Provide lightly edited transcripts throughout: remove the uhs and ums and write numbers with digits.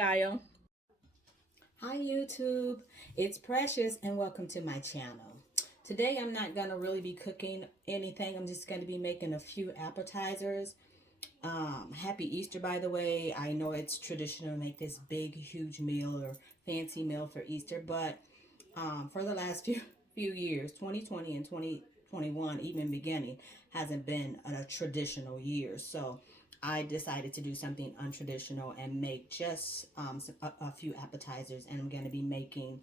Gallo. Hi YouTube, it's Precious and welcome to my channel. Today I'm not going to really be cooking anything. I'm just going to be making a few appetizers. Happy Easter, by the way. I know it's traditional to make this big huge meal or fancy meal for Easter, but for the last few years, 2020 and 2021 even beginning, hasn't been a traditional year. So I decided to do something untraditional and make just a few appetizers. And I'm going to be making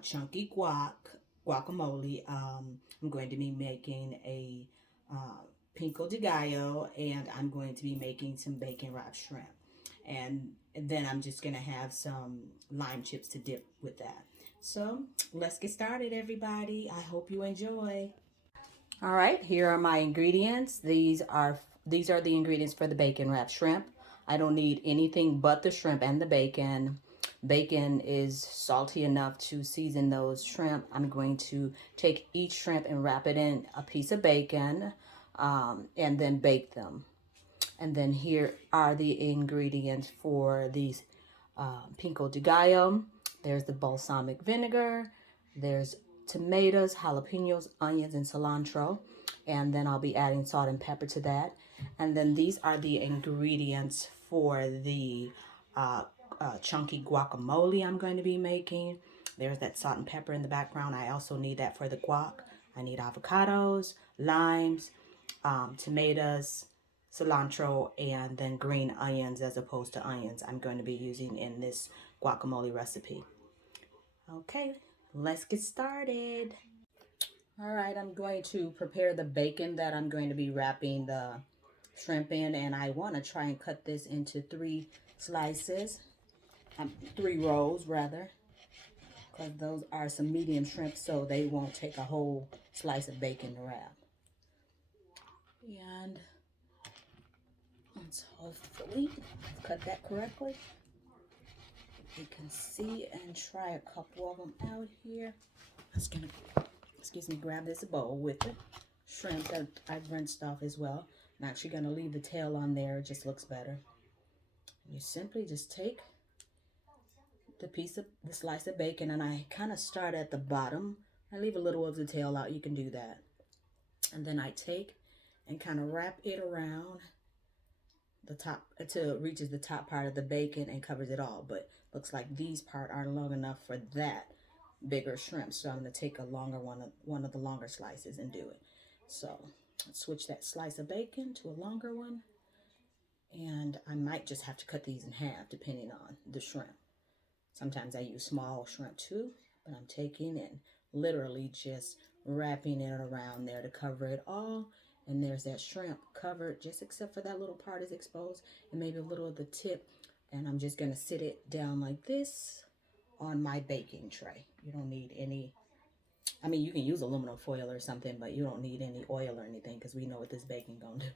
chunky guacamole. I'm going to be making a Pico de Gallo, and I'm going to be making some bacon wrapped shrimp. And then I'm just going to have some lime chips to dip with that. So let's get started, everybody. I hope you enjoy. All right, here are my ingredients. These are the ingredients for the bacon wrapped shrimp. I don't need anything but the shrimp and the bacon. Bacon is salty enough to season those shrimp. I'm going to take each shrimp and wrap it in a piece of bacon and then bake them. And then here are the ingredients for these Pico de Gallo. There's the balsamic vinegar. There's tomatoes, jalapenos, onions, and cilantro. And then I'll be adding salt and pepper to that. And then these are the ingredients for the chunky guacamole I'm going to be making. There's that salt and pepper in the background. I also need that for the guac. I need avocados, limes, tomatoes, cilantro, and then green onions as opposed to onions I'm going to be using in this guacamole recipe. Okay, let's get started. All right, I'm going to prepare the bacon that I'm going to be wrapping the shrimp in, and I want to try and cut this into three slices, three rolls rather, because those are some medium shrimp, so they won't take a whole slice of bacon to wrap. And let's hopefully cut that correctly. You can see and try a couple of them out here. I'm just gonna, grab this bowl with the shrimp that I've rinsed off as well. I'm actually gonna leave the tail on there, it just looks better. You simply just take the slice of bacon, and I kind of start at the bottom. I leave a little of the tail out, you can do that. And then I take and kind of wrap it around the top until it reaches the top part of the bacon and covers it all. But looks like these part aren't long enough for that bigger shrimp, so I'm going to take a longer one of the longer slices and do it. So let's switch that slice of bacon to a longer one, and I might just have to cut these in half depending on the shrimp. Sometimes I use small shrimp too, but I'm taking and literally just wrapping it around there to cover it all. And there's that shrimp covered, just except for that little part is exposed and maybe a little of the tip. And I'm just gonna sit it down like this on my baking tray. You don't need any, I mean, you can use aluminum foil or something, but you don't need any oil or anything because we know what this baking gonna do.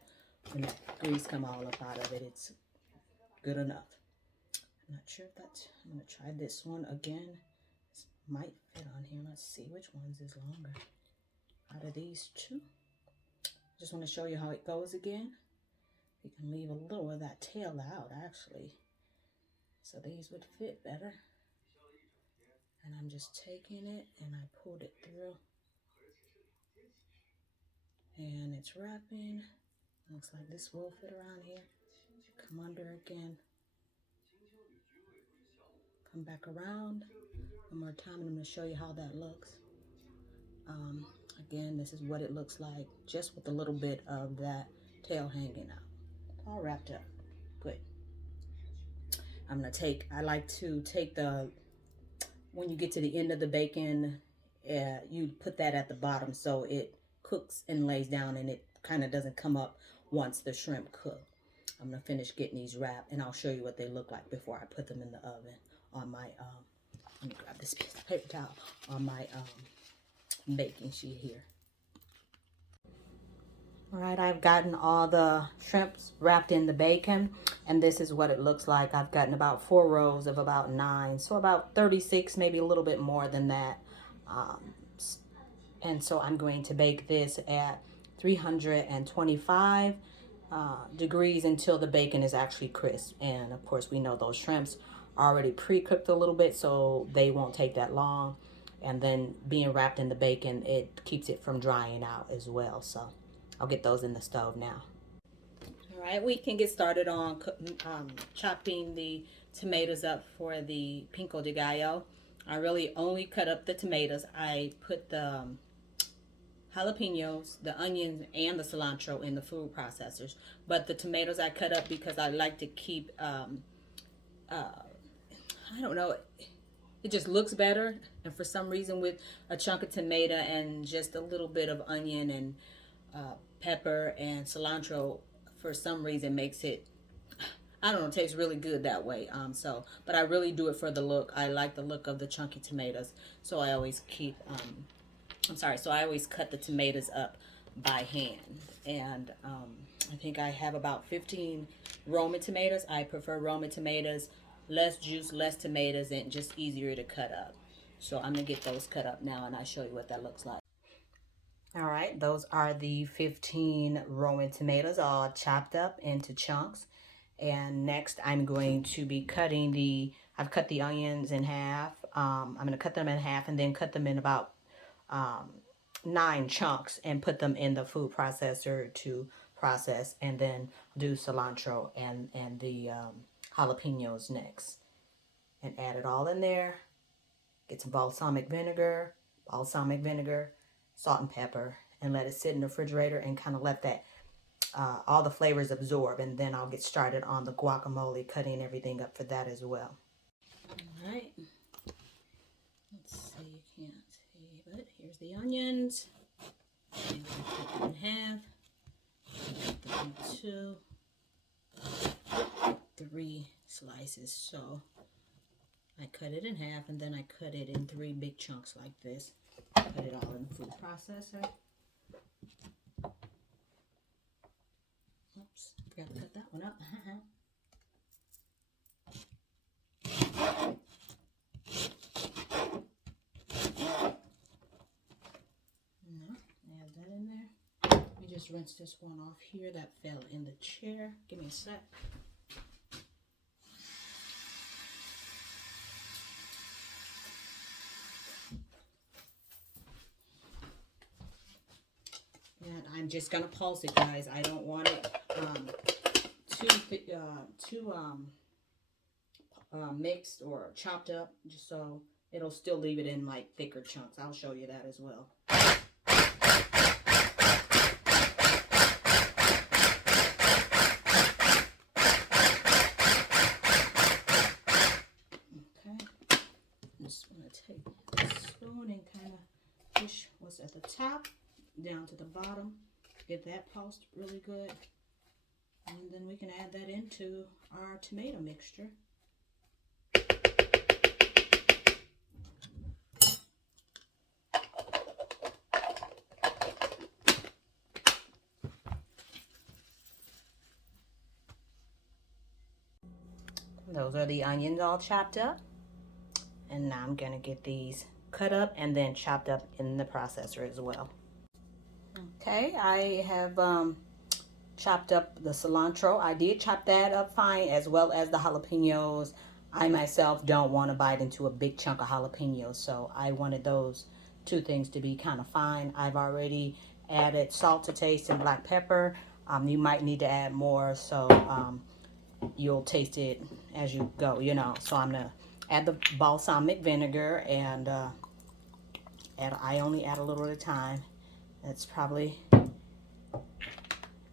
When that grease come all up out of it, it's good enough. I'm not sure if that's, I'm gonna try this one again. This might fit on here. Let's see which ones is longer out of these two. Just want to show you how it goes again. You can leave a little of that tail out actually, so these would fit better. And I'm just taking it and I pulled it through, and it's wrapping. Looks like this will fit around here. Come under again, come back around one more time, and I'm going to show you how that looks. Again, this is what it looks like, just with a little bit of that tail hanging out. All wrapped up. Good. I'm going to take, I like to take the, when you get to the end of the bacon, you put that at the bottom so it cooks and lays down and it kind of doesn't come up once the shrimp cook. I'm going to finish getting these wrapped, and I'll show you what they look like before I put them in the oven on my, let me grab this piece of paper towel, on my baking sheet here. All right, I've gotten all the shrimps wrapped in the bacon, and this is what it looks like. I've gotten about 4 rows of about 9, so about 36, maybe a little bit more than that. And so I'm going to bake this at 325, degrees until the bacon is actually crisp. And of course, we know those shrimps are already pre-cooked a little bit, so they won't take that long. And then being wrapped in the bacon, it keeps it from drying out as well. So I'll get those in the stove now. All right, we can get started on chopping the tomatoes up for the Pico de Gallo. I really only cut up the tomatoes. I put the jalapenos, the onions, and the cilantro in the food processors. But the tomatoes I cut up because I like to keep, I don't know, it just looks better. And for some reason with a chunk of tomato and just a little bit of onion and pepper and cilantro, for some reason makes it, I don't know, it tastes really good that way. But I really do it for the look. I like the look of the chunky tomatoes. So I always so I always cut the tomatoes up by hand. And I think I have about 15 Roma tomatoes. I prefer Roma tomatoes, less juice, less tomatoes, and just easier to cut up. So I'm gonna get those cut up now and I'll show you what that looks like. All right, those are the 15 Roman tomatoes all chopped up into chunks. And next I'm going to be cutting I've cut the onions in half. I'm gonna cut them in half and then cut them in about 9 chunks and put them in the food processor to process, and then do cilantro and the jalapenos next, and add it all in there. Get some balsamic vinegar, salt and pepper, and let it sit in the refrigerator and kind of let that all the flavors absorb. And then I'll get started on the guacamole, cutting everything up for that as well. All right. Let's see, you can't see, but here's the onions. And cut them in half. Cut them in 3 slices. So I cut it in half and then I cut it in 3 big chunks like this. Put it all in the food processor. Oops, forgot to cut that one up. Add that in there. Let me just rinse this one off here. That fell in the chair. Give me a sec. And I'm just gonna pulse it, guys. I don't want it too mixed or chopped up, just so it'll still leave it in like thicker chunks. I'll show you that as well. Okay, I'm just gonna take the spoon and kind of push what's at the top down to the bottom, get that pulsed really good, and then we can add that into our tomato mixture. Those are the onions all chopped up, and now I'm gonna get these cut up and then chopped up in the processor as well. Okay, I have chopped up the cilantro. I did chop that up fine, as well as the jalapenos. I myself don't want to bite into a big chunk of jalapenos, so I wanted those 2 things to be kind of fine. I've already added salt to taste and black pepper. You might need to add more, so you'll taste it as you go, you know. So I'm gonna add the balsamic vinegar, and I only add a little at a time. It's probably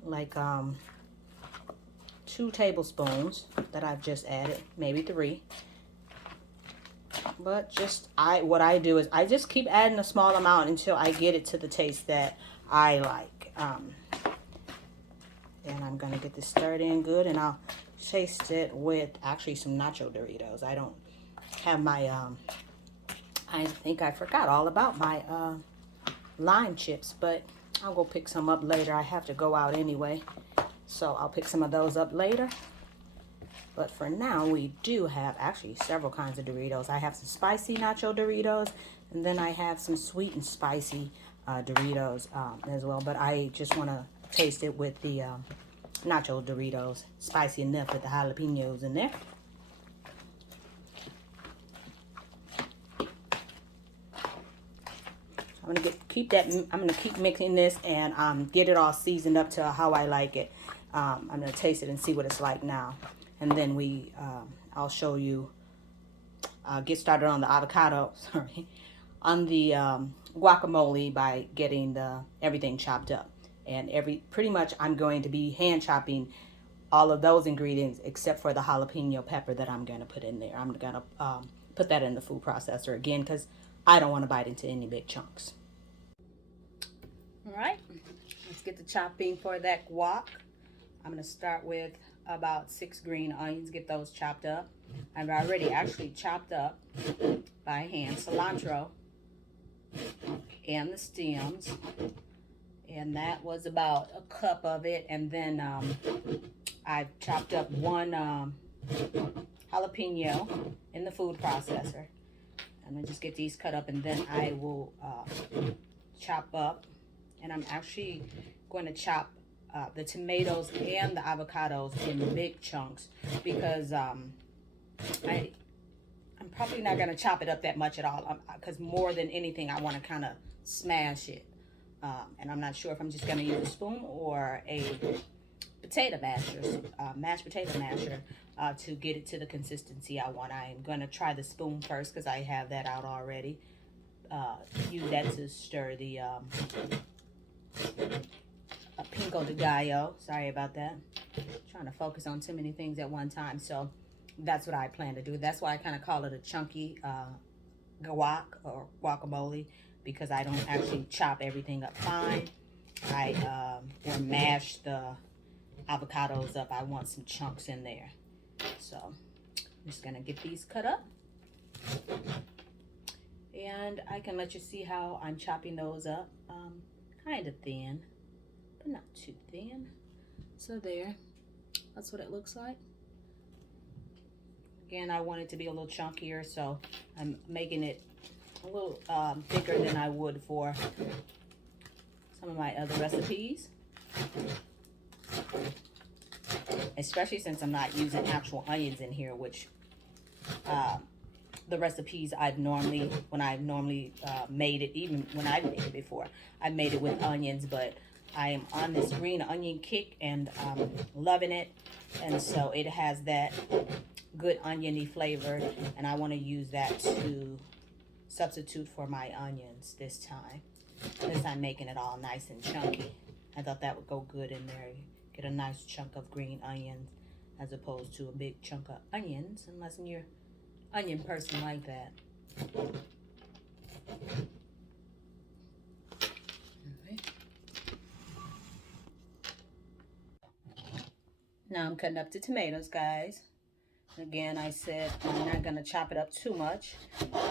like 2 tablespoons that I've just added, maybe 3. But what I do is I just keep adding a small amount until I get it to the taste that I like. And I'm gonna get this stirred in good, and I'll taste it with actually some nacho Doritos. I don't have my I think I forgot all about my lime chips, but I'll go pick some up later. I have to go out anyway, so I'll pick some of those up later. But for now, we do have actually several kinds of Doritos. I have some spicy nacho Doritos, and then I have some sweet and spicy Doritos as well. But I just want to taste it with the nacho Doritos. Spicy enough with the jalapenos in there. I'm gonna keep mixing this and get it all seasoned up to how I like it. I'm gonna taste it and see what it's like now, and then I'll show you. Get started on the avocado. Sorry, on the guacamole by getting everything chopped up, and pretty much I'm going to be hand chopping all of those ingredients except for the jalapeno pepper that I'm gonna put in there. I'm gonna put that in the food processor again because I don't want to bite into any big chunks. All right, let's get the chopping for that guac. I'm going to start with about 6 green onions, get those chopped up. I've already actually chopped up by hand cilantro and the stems, and that was about a cup of it. And then I've chopped up 1 jalapeno in the food processor. I'm gonna just get these cut up, and then I will chop up, and I'm actually going to chop the tomatoes and the avocados in big chunks because I'm probably not gonna chop it up that much at all because more than anything I want to kind of smash it, and I'm not sure if I'm just gonna use a spoon or a potato masher, mashed potato masher, to get it to the consistency I want. I'm gonna try the spoon first because I have that out already. Use that to stir the Pico de Gallo. Sorry about that. Trying to focus on too many things at one time. So that's what I plan to do. That's why I kind of call it a chunky guac or guacamole, because I don't actually chop everything up fine. I will mash the avocados up. I want some chunks in there. So I'm just gonna get these cut up, and I can let you see how I'm chopping those up. Kind of thin, but not too thin. So there, that's what it looks like. Again, I want it to be a little chunkier, so I'm making it a little thicker than I would for some of my other recipes, especially since I'm not using actual onions in here, which the recipes when I've normally made it, even when I've made it before, I made it with onions, but I am on this green onion kick and loving it, and so it has that good oniony flavor, and I want to use that to substitute for my onions this time. Since I'm making it all nice and chunky, I thought that would go good in there. Get a nice chunk of green onions as opposed to a big chunk of onions, unless you're an onion person like that. Now I'm cutting up the tomatoes, guys. Again, I said I'm not going to chop it up too much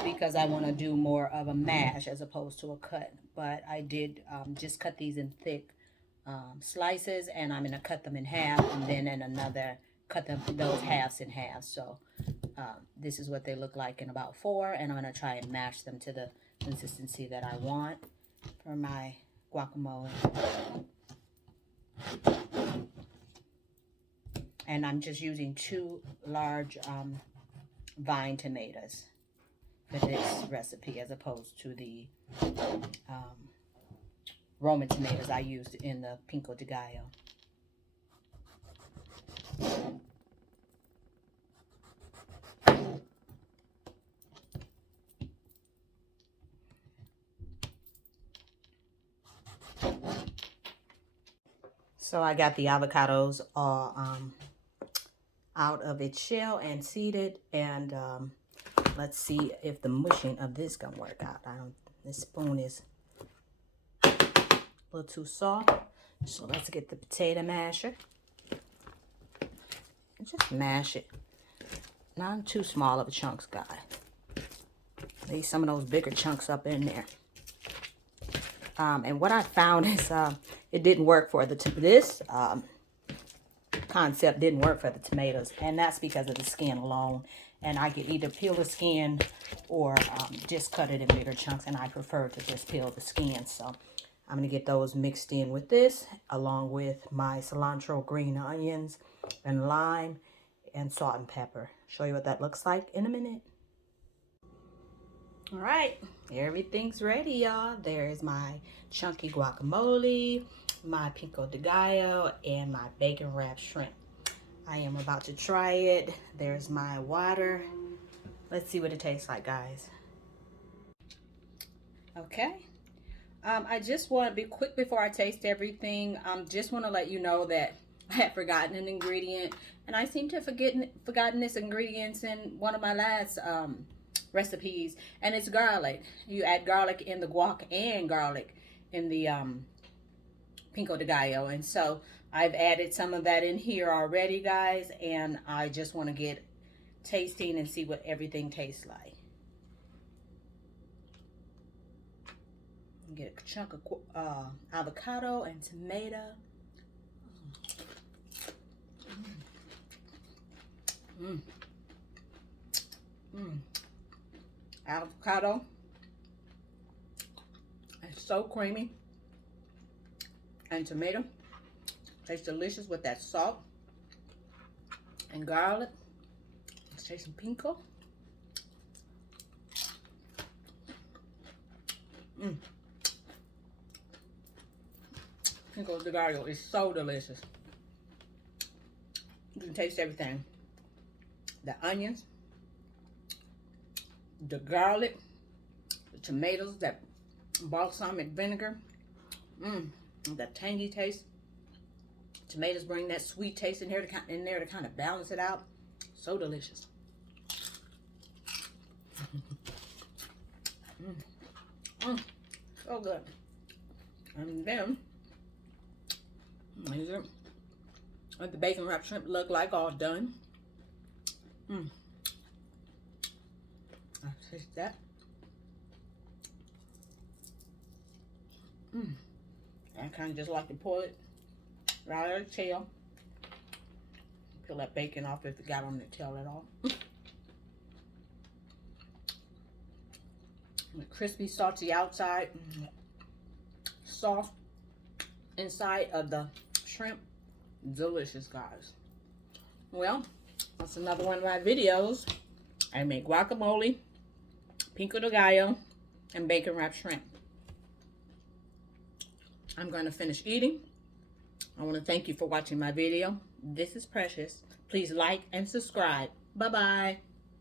because I want to do more of a mash as opposed to a cut. But I did just cut these in thick slices, and I'm going to cut them in half, and then in another cut those halves in half. So this is what they look like in about 4, and I'm going to try and mash them to the consistency that I want for my guacamole. And I'm just using 2 large vine tomatoes for this recipe as opposed to the Roman tomatoes I used in the Pico de Gallo. So I got the avocados all out of its shell and seeded, and let's see if the mushing of this gonna work out. This spoon is a little too soft, so let's get the potato masher and just mash it. Not too small of a chunks, guy. Leave some of those bigger chunks up in there. And what I found is it didn't work for this concept didn't work for the tomatoes, and that's because of the skin alone. And I could either peel the skin or just cut it in bigger chunks, and I prefer to just peel the skin. So I'm going to get those mixed in with this, along with my cilantro, green onions, and lime, and salt and pepper. Show you what that looks like in a minute. All right, everything's ready, y'all. There's my chunky guacamole, my Pico de Gallo, and my bacon wrapped shrimp. I am about to try it. There's my water. Let's see what it tastes like, guys. Okay. I just want to be quick before I taste everything. Just want to let you know that I had forgotten an ingredient, and I seem to have forgotten this ingredient in one of my last recipes, and it's garlic. You add garlic in the guac and garlic in the Pico de Gallo, and so I've added some of that in here already, guys, and I just want to get tasting and see what everything tastes like. Get a chunk of avocado and tomato. Avocado. It's so creamy. And tomato. Tastes delicious with that salt and garlic. Let's taste some pico. Pico de Gallo is so delicious. You can taste everything. The onions, the garlic, the tomatoes, that balsamic vinegar, that tangy taste. Tomatoes bring that sweet taste in there to kind of balance it out. So delicious. So good. And then these are what the bacon wrapped shrimp look like, all done. I taste that. I kind of just like to pull it right out of the tail. Peel that bacon off if it got on the tail at all. The crispy, salty outside, soft inside of the shrimp. Delicious, guys. Well, that's another one of my videos. I make guacamole, Pico de Gallo, and bacon wrapped shrimp. I'm going to finish eating. I want to thank you for watching my video. This is Precious. Please like and subscribe. Bye-bye.